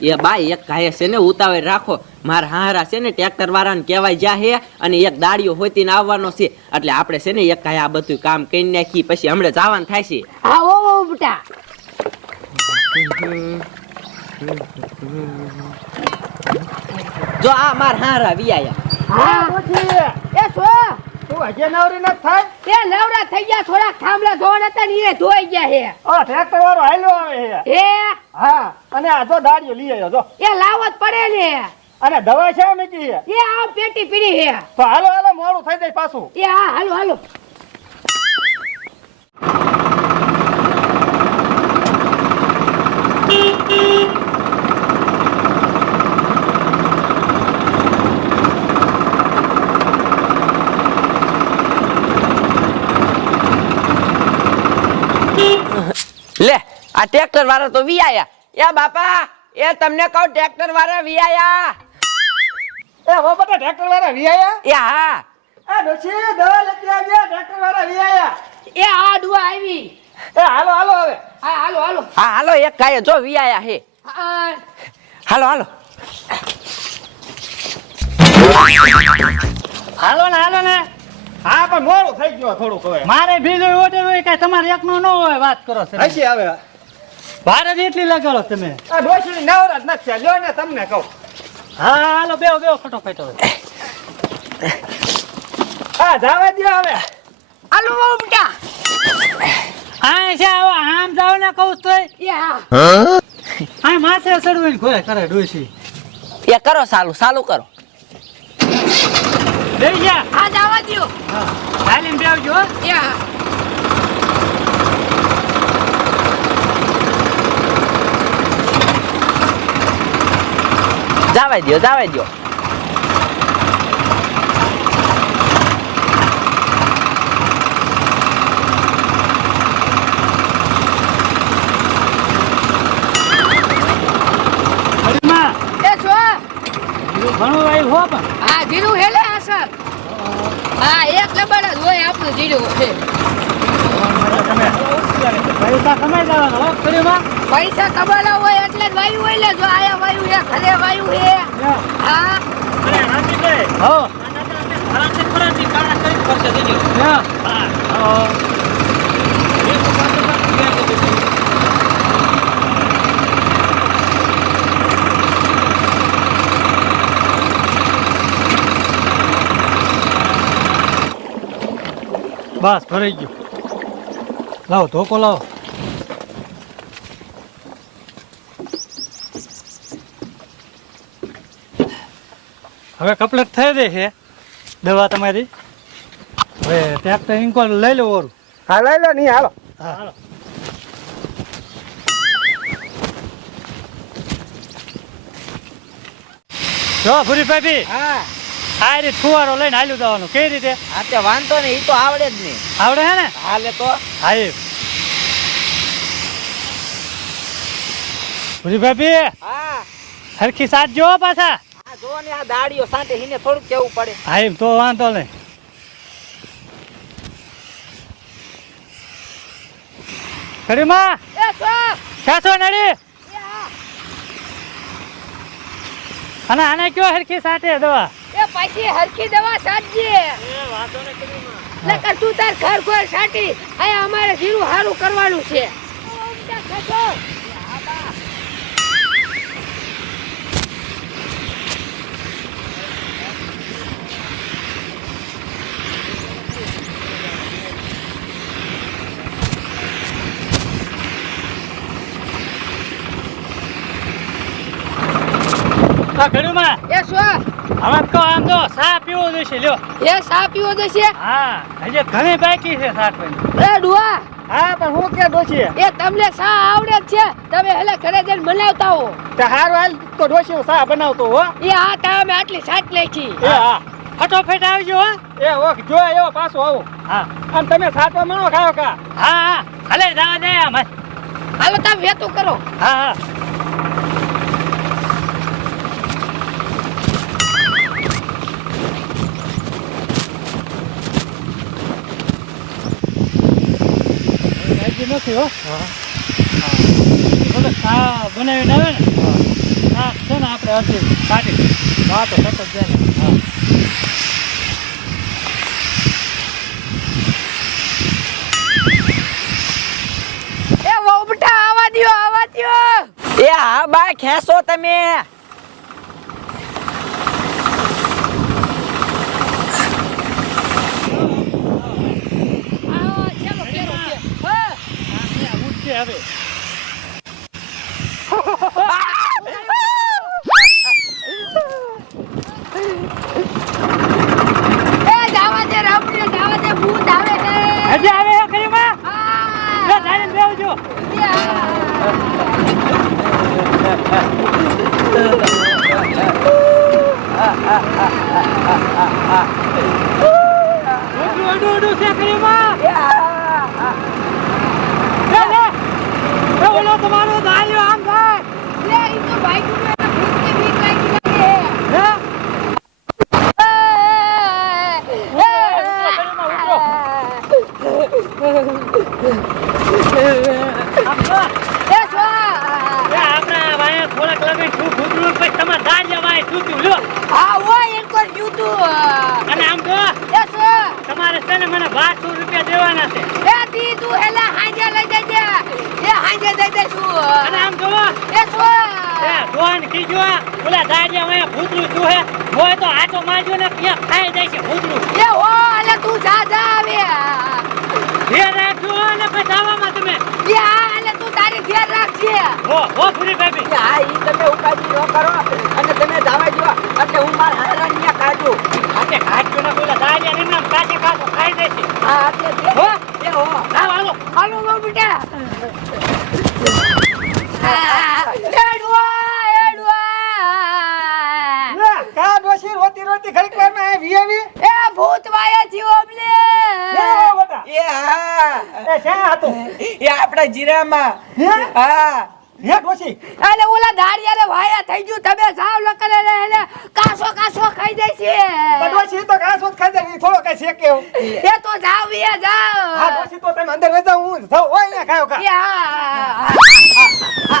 એ બાઈ એક ઘાયે છે ને ઉતાવળ રાખો. મારા હારા છે ને ટ્રેક્ટર વાળાને કહેવાય જા હે અને એક દાડીઓ હોતી ને આવવાનો છે. એટલે આપણે છે ને એક ગાય આ બધું કામ કરી નાખી પછી હમણાં જવાનું થાય છે. હા ઓ ઓ બેટા. જો આ માર હારા વિયાયા હા. એ સો તું હજી નવરી નથી થાય? એ લવડા થઈ ગયા થોડા થાંભલા ધોવાના હતા ને એ ધોઈ ગયા હે. ઓ ટ્રેક્ટર વાળો હાલ્યો આવે છે એ હા અને આ જો દાડીઓ લઈ આવ્યો જો. એ લાવત પડે ને અને દવા છે મીકી છે? એ આ પેટી પીડી હે તો હાલો હાલો મોડું થઈ જાય પાછું. એ હા હાલો હાલો. લે આ ટ્રેક્ટર વાળા તો વિયાયા એ બાપા એ તમને કહું ટ્રેક્ટર વાળા વિયાયા એ હો બધા ટ્રેક્ટર વાળા વિયાયા એ હા. એ ડોશી દવા લેતી આવ્યા ટ્રેક્ટર વાળા વિયાયા એ આ ડુઆ આવી. એ હાલો હાલો હવે. હા હાલો હાલો. હા હાલો એક કાય જો વિયાયા હે. હા. હાલો હાલો. હાલો ને હાલો ને. હા પણ મોડું થઈ ગયો થોડુંક હવે. મારે બીજો ઓર્ડર હોય કઈ તમારે એકનો ન હોય વાત કરો છો. હશે હવે. જ એટલી લગાડો તમે. આ ડોશી નવરા નથી. લ્યો ને તમને કહું. હા હાલો બેહો બેહો ફટોફટ હવે. હા જાવા દો હવે. હાલો ઉમટા હા છે આવો આમ જાવ ને કહું તોય એ. હા. આ માથે ને ઘોડે કરે ડોસી એ કરો સાલું સાલું કરો. લઈ જા હા જાવા દો હા. હાલીને બેવજો. એ હા. હરીમાં, એ છો બીજું ઘણું આવ્યું હો પણ હા જીરું હેલે અસર હા એક નંબર જ હોય આપણું જીરું છે. પૈસા કમાઈ હો હરીમાં. પૈસા કમાડા હોય એટલે જ વાયુ હોય લે જો આયા વાયુ હે ખરે વાયુ હે. લ્યો. હા. હો. હા હા. બસ ભરાઈ ગયું. લાવો ધોકો લાવો. હવે કપલેટ થઈ દે છે દવા તમારી. હવે ટ્રેક્ટર ઇન્કો લઈ લો ઓરું. હા લઈ લો નહીં હાલો. હા. જો ભૂરી ભાભી. હા. આ રીતે ફુવારો લઈને હાલ્યું જવાનું. કઈ રીતે? હા તે વાંધો ને એ તો આવડે જ નહીં. આવડે હે ને? હાલે તો. હા એ. ભૂરી ભાભી. હા. સરખી સાથ જોવો પાછા. આ ને આ દાડીઓ સાથે હિને થોડું કેવું પડે. હા એમ તો વાંધો નહીં. એ છો ક્યાં નડી? અને આને કયો હરખી સાથે દવા? એ પછી હરખી દવા સાચજે. નકર તું તાર ઘર ઘર સાટી અહીંયા અમારે જીરું સારું કરવાનું છે. ખડીમાં એ શું? હવે તો આમ તો સા પીવો જોઈશે લ્યો. એ સા પીવો જશે હા હજી ઘણી બાકી છે સાઠવાની એ ડુઆ! હા પણ હું કે ડોશી? એ તમને સા આવડે જ છે. તમે હેલે ઘરે જઈને બનાવતા હો. તે હારું હાલ તો ડોશી શા બનાવતો હો. એ હા તમે આટલી સાટ છી એ હા. ફટોફટ આવજો હો. એ ઓક જો એવો પાછો આવું. હા. અને તમે સાતવા મણો ખાયો કા? હા હા. હાલે જવા દે આમ હાલો તમે વેતું કરો. હા હા. નથી હો. હા. બનાવીને આવે ને આપણે અડધી કાઢી હા, તો સતત જાય ને. હા. એ વહુબટા આવા દ્યો આવા દ્યો. એ હા, બા, ખેંચો તમે આવો ચાલો કેરો કે હા ઉઠશે હવે એ જાવા દે રામડીઓ જાવા દે ભૂત આવે Aduh, aduh, aduh, saya કરીમાં હા લે ધારીને બેવજો ઉડું ઉડું ઉડું છે કરીમાં લે લે ઓલો તમારો ધાર્યો આમ થાય લે ઈ તો બાઈક તું એને ભૂતની બીક લાગી લાગે હે છો ભૂતરું પછી તમારે ધાર્યા વાય છૂટ્યું લ્યો આ હોય એક તું તમારે છે ને મને બારસો રૂપિયા દેવાના છે. એ દી તું હેલા હાંજે લઈ જજે. એ હાંજે દઈ દઈશું અને આમ જોવો. એ છો એ જોન કીજો ઓલા દાડિયા વાયા ભૂતરું છું હે. હોય તો આટો મારજો ને કે ખાઈ જાય છે ભૂતરું. એ હો એટલે તું જા જા આવે ધ્યાન રાખજો અને દાવામાં તમે. એ હા એટલે તું તારી ધ્યાન રાખજે. હો હો પૂરી ભાભી. હા ઈ તમે ઉપાજી ન કરો અને તમે જવા દો એટલે હું મારા હારાનિયા કાઢું આપણે કાઢજો ને ઓલા દાડિયા ને એમનામ કાચે કાચો ખાઈ હા એટલે બે. હો એ હો. હાલો. હાલો હાલો બહુ બેટા એડવા એડવા કા ડોશી રોતી રોતી ઘડીક વારમાં આવી આવી? એ ભૂત વાયા જીવો અમને એ બેટા. એ હા. એ શા હતું? એ આપણા જીરામાં. હે. હા ડોશી? એટલે ઓલા વાયા થઈ ગયું તમે જાવ લકલે એટલે કાસો કાસો ખાઈ જાય છે. તો ડોશી તો હોત ખાઈ જાય થોડો કઈ શેકે. એ તો જાવ એ જાવ. હા ડોશી તો તમે અંદર વેચા હું જાવ ઓય અહીંયા ખાયો ખા. હા.